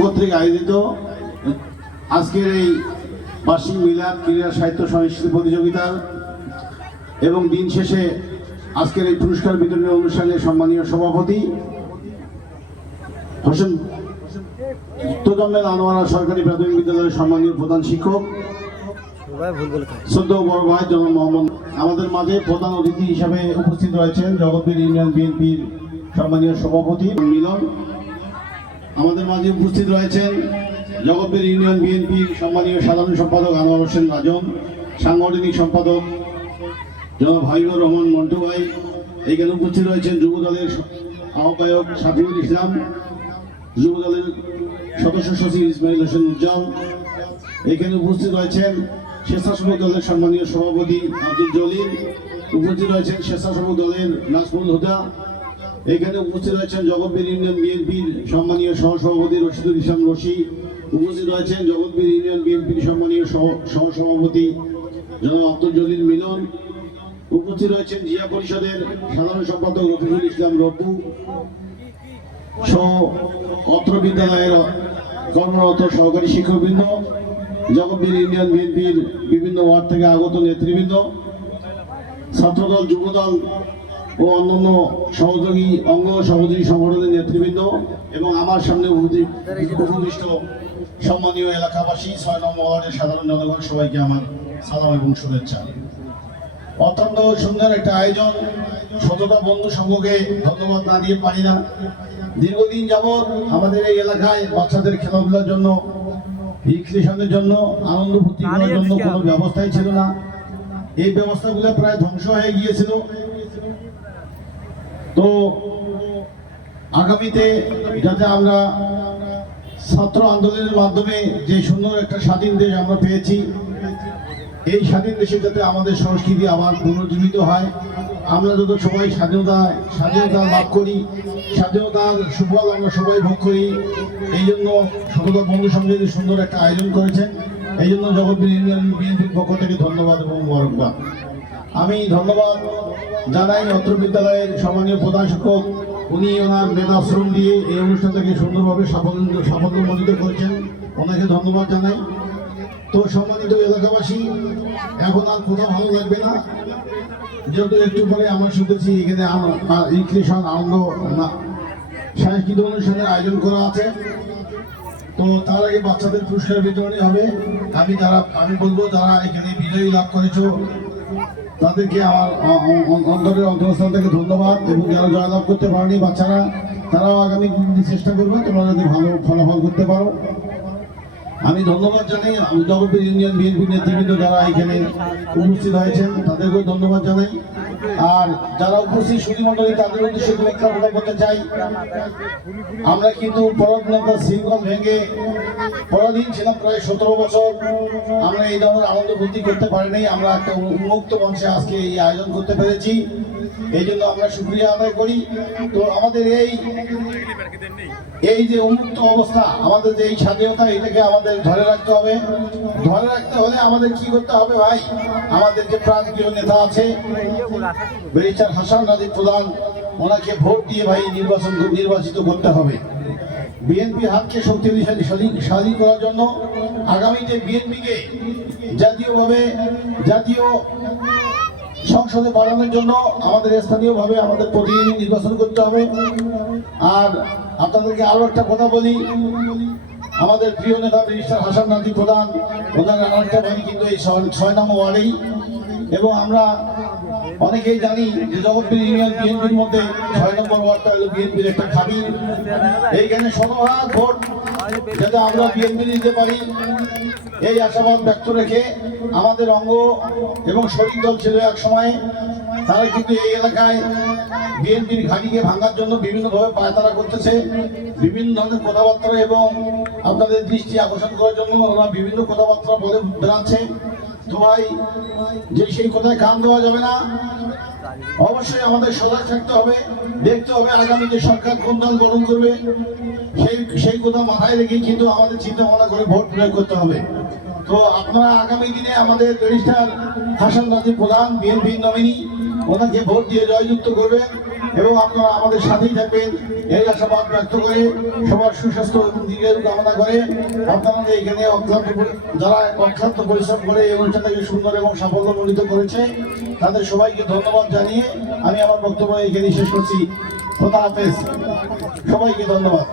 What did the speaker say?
কর্তৃক আয়োজিত আজকের এই বার্ষিক মিলাদ ক্রীড়া সাহিত্য সংস্কৃতি প্রতিযোগিতার এবং দিন শেষে আজকের এই পুরস্কার বিতরণের অনুষ্ঠানে সম্মানীয় সভাপতি হোসেন তোজাম্মেল আনোয়ারা সরকারি প্রাথমিক বিদ্যালয়ের সম্মানীয় প্রধান শিক্ষক শ্রদ্ধেয় বড় ভাই জনাব মোহাম্মদ, আমাদের মাঝে প্রধান অতিথি হিসাবে উপস্থিত রয়েছেন জগৎবীর ইউনিয়ন বিএনপির সম্মানীয় সভাপতি মিলন। আমাদের মাঝে উপস্থিত রয়েছেন জগৎবীর ইউনিয়ন বিএনপির সম্মানীয় সাধারণ সম্পাদক আনোয়ার হোসেন রাজন, সাংগঠনিক সম্পাদক জনাব হাবিবুর রহমান মন্টু ভাই। এখানে উপস্থিত রয়েছেন যুব দলের আহ্বায়ক সাফিউল ইসলাম, যুব দলের সদস্য সচিব ইসমাইল হোসেন উজ্জ্বল। এখানে উপস্থিত রয়েছেন স্বেচ্ছাসেবক দলের সম্মানীয় সভাপতি আব্দুল জলিল, উপস্থিত রয়েছেন স্বেচ্ছাসেবক দলের নাজমুল হুদা। এখানে উপস্থিত রয়েছেন জগৎবীর ইউনিয়ন বিএনপির সম্মানীয় সহসভাপতি রশিদুল ইসলাম রশি, উপস্থিত রয়েছেন জগৎবীর ইউনিয়ন বিএনপির সম্মানীয় সহসভাপতি জনাব আব্দুল জলিল মিলন, উপস্থিত রয়েছেন জিয়া পরিষদের সাধারণ সম্পাদক রফিকুল ইসলাম রব্বু সহ অত্র বিদ্যালয়ের কর্মরত সহকারী শিক্ষকবৃন্দ, জগৎবীর ইউনিয়ন বিএনপির বিভিন্ন ওয়ার্ড থেকে আগত নেতৃবৃন্দ, ছাত্রদল, যুবদল ও অন্যান্য সহযোগী অঙ্গ সহযোগী সংগঠনের নেতৃবৃন্দ এবং আমার সামনে উপবিষ্ট সম্মানীয় এলাকাবাসী, 6 নম্বর ওয়ার্ডের সাধারণ জনগণ, সবাইকে আমার সালাম এবং শুভেচ্ছা। অত্যন্ত সুন্দর একটা আয়োজন, শতটা বন্ধু সংঘকে ধন্যবাদ না দিয়ে পারি না। দীর্ঘদিন যাবৎ আমাদের এই এলাকায় বাচ্চাদের খেলাধুলার জন্য, রিক্রিয়েশনের জন্য, আনন্দ ফুর্তি করার জন্য কোনো ব্যবস্থাই ছিল না। এই ব্যবস্থাগুলো প্রায় ধ্বংস হয়ে গিয়েছিল। তো আগামীতে যাতে আমরা ছাত্র আন্দোলনের মাধ্যমে যে সুন্দর একটা স্বাধীন দেশ আমরা পেয়েছি, এই স্বাধীন দেশে যাতে আমাদের সংস্কৃতি আবার পুনর্জীবিত হয়, আমরা যত সবাই স্বাধীনতা লাভ করি, স্বাধীনতার সুফল আমরা সবাই ভোগ করি। এই জন্য শতটা বন্ধু সঙ্গে সুন্দর একটা আয়োজন করেছেন, এই জন্য জগৎবীর ইউনিয়ন বিএনপির পক্ষ থেকে ধন্যবাদ এবং মোবারকবাদ। আমি ধন্যবাদ জানাই অত্র বিদ্যালয়ের সম্মানীয় প্রধান শিক্ষক, উনি ওনার মেধা শ্রম দিয়ে এই অনুষ্ঠানটাকে সুন্দরভাবে সাফল্যমণ্ডিত করেছেন, ওনাকে ধন্যবাদ জানাই। তো সম্মানিত এলাকাবাসী, এখন আর কোথাও ভালো লাগবে না, যেহেতু একটু পরে আমার শুনতেছি এখানে রিক্রিয়েশন আনন্দ সাংস্কৃতিক অনুষ্ঠানের আয়োজন করা আছে। তো তার আগে বাচ্চাদের পুরস্কার বিতরণী হবে। আমি বলবো যারা এখানে বিজয়ী লাভ করেছো তাদেরকে আমার অন্তরের অন্তরস্থান থেকে ধন্যবাদ, এবং যারা জয়লাভ করতে পারেনি বাচ্চারা, তারাও আগামী দিন চেষ্টা করবে তোমরা যাতে ভালো ফলাফল করতে পারো। আমি ধন্যবাদ জানাই জগৎবীর ইউনিয়ন বিএনপি নেতৃবৃন্দ যারা এখানে উপস্থিত হয়েছেন, তাদেরকেও ধন্যবাদ জানাই। আর যারা উপস্থিত সুধীমণ্ডলী, তাদের উদ্দেশ্যে শুভেচ্ছা প্রদান করতে চাই। আমরা কিন্তু পরাধীনতার শৃঙ্খল ভেঙে পরাধীন ছিলাম প্রায় 17 বছর, আমরা এই ধরনের আনন্দ ফুর্তি করতে পারিনি। আমরা একটা উন্মুক্ত মঞ্চে আজকে এই আয়োজন করতে পেরেছি, এই জন্য আমরা শুকরিয়া আদায় করি। তো আমাদের এই যে উন্মুক্ত অবস্থা, আমাদের যে এই স্বাধীনতা, এটাকে আমাদের ধরে রাখতে হবে। ধরে রাখতে হলে আমাদের কি করতে হবে ভাই? আমাদের যে প্রাণপ্রিয় নেতা আছে ব্যারিস্টার হাসান রাজীব প্রধান, ওনাকে ভোট দিয়ে ভাই নির্বাচিত করতে হবে। বিএনপির হাতকে শক্তিশালী করার জন্য আগামীতে বিএনপিকে জাতীয় সংসদে পাঠানোর জন্য আমাদের স্থানীয়ভাবে আমাদের প্রতিনিধি নির্বাচন করতে হবে। আর আপনাদেরকে আরো একটা কথা বলি, আমাদের প্রিয় নেতা ব্যারিস্টার হাসান রাজীব প্রধান, ওনার আরেকটা বাড়ি কিন্তু এই 6 নম্বর ওয়ার্ডেই, এবং আমরা অনেকেই জানি যে জগৎবীর ইউনিয়ন বিএনপির মধ্যে 6 নম্বর ওয়ার্ডটা হলো বিএনপির একটা খাবি। এইখানে শতভাগ ভোট যাতে আমরা বিএনপি নিতে পারি, এই আশাবাদ ব্যক্ত রেখে আমাদের অঙ্গ এবং শরিক দল ছিল এক সময়, তারা কিন্তু এই এলাকায় বিএনপির ঘাঁটিকে ভাঙার জন্য বিভিন্নভাবে পায়তারা করতেছে, বিভিন্ন ধরনের কথাবার্তা এবং আপনাদের দৃষ্টি আকর্ষণ করার জন্য ওরা বিভিন্ন কথাবার্তা বলে বেড়াচ্ছে। তো ভাই, যে সেই কথায় কান দেওয়া যাবে না, অবশ্যই আমাদের সজাগ থাকতে হবে, দেখতে হবে আগামীতে সরকার কোন দল গঠন করবে, সেই কথা মাথায় রেখেই কিন্তু আমাদের চিন্তা ভাবনা করে ভোট প্রয়োগ করতে হবে। তো আপনারা আগামী দিনে আমাদের ব্যারিস্টার হাসান রাজীব প্রধান, বিএনপির নমিনি, ওনাকে ভোট দিয়ে জয়যুক্ত করবেন। এবং আপনারা আমাদের সাথেই থাকবেন এই আশাবাদ ব্যক্ত করে সবার সুস্বাস্থ্য এবং দীর্ঘায়ু কামনা করে আপনারা যে এখানে যারা অক্লান্ত পরিশ্রম করে এই অনুষ্ঠানটাকে সুন্দর এবং সাফল্যমণ্ডিত করেছে তাদের সবাইকে ধন্যবাদ জানিয়ে আমি আমার বক্তব্য এখানে শেষ করছি। খোদা হাফেজ, সবাইকে ধন্যবাদ।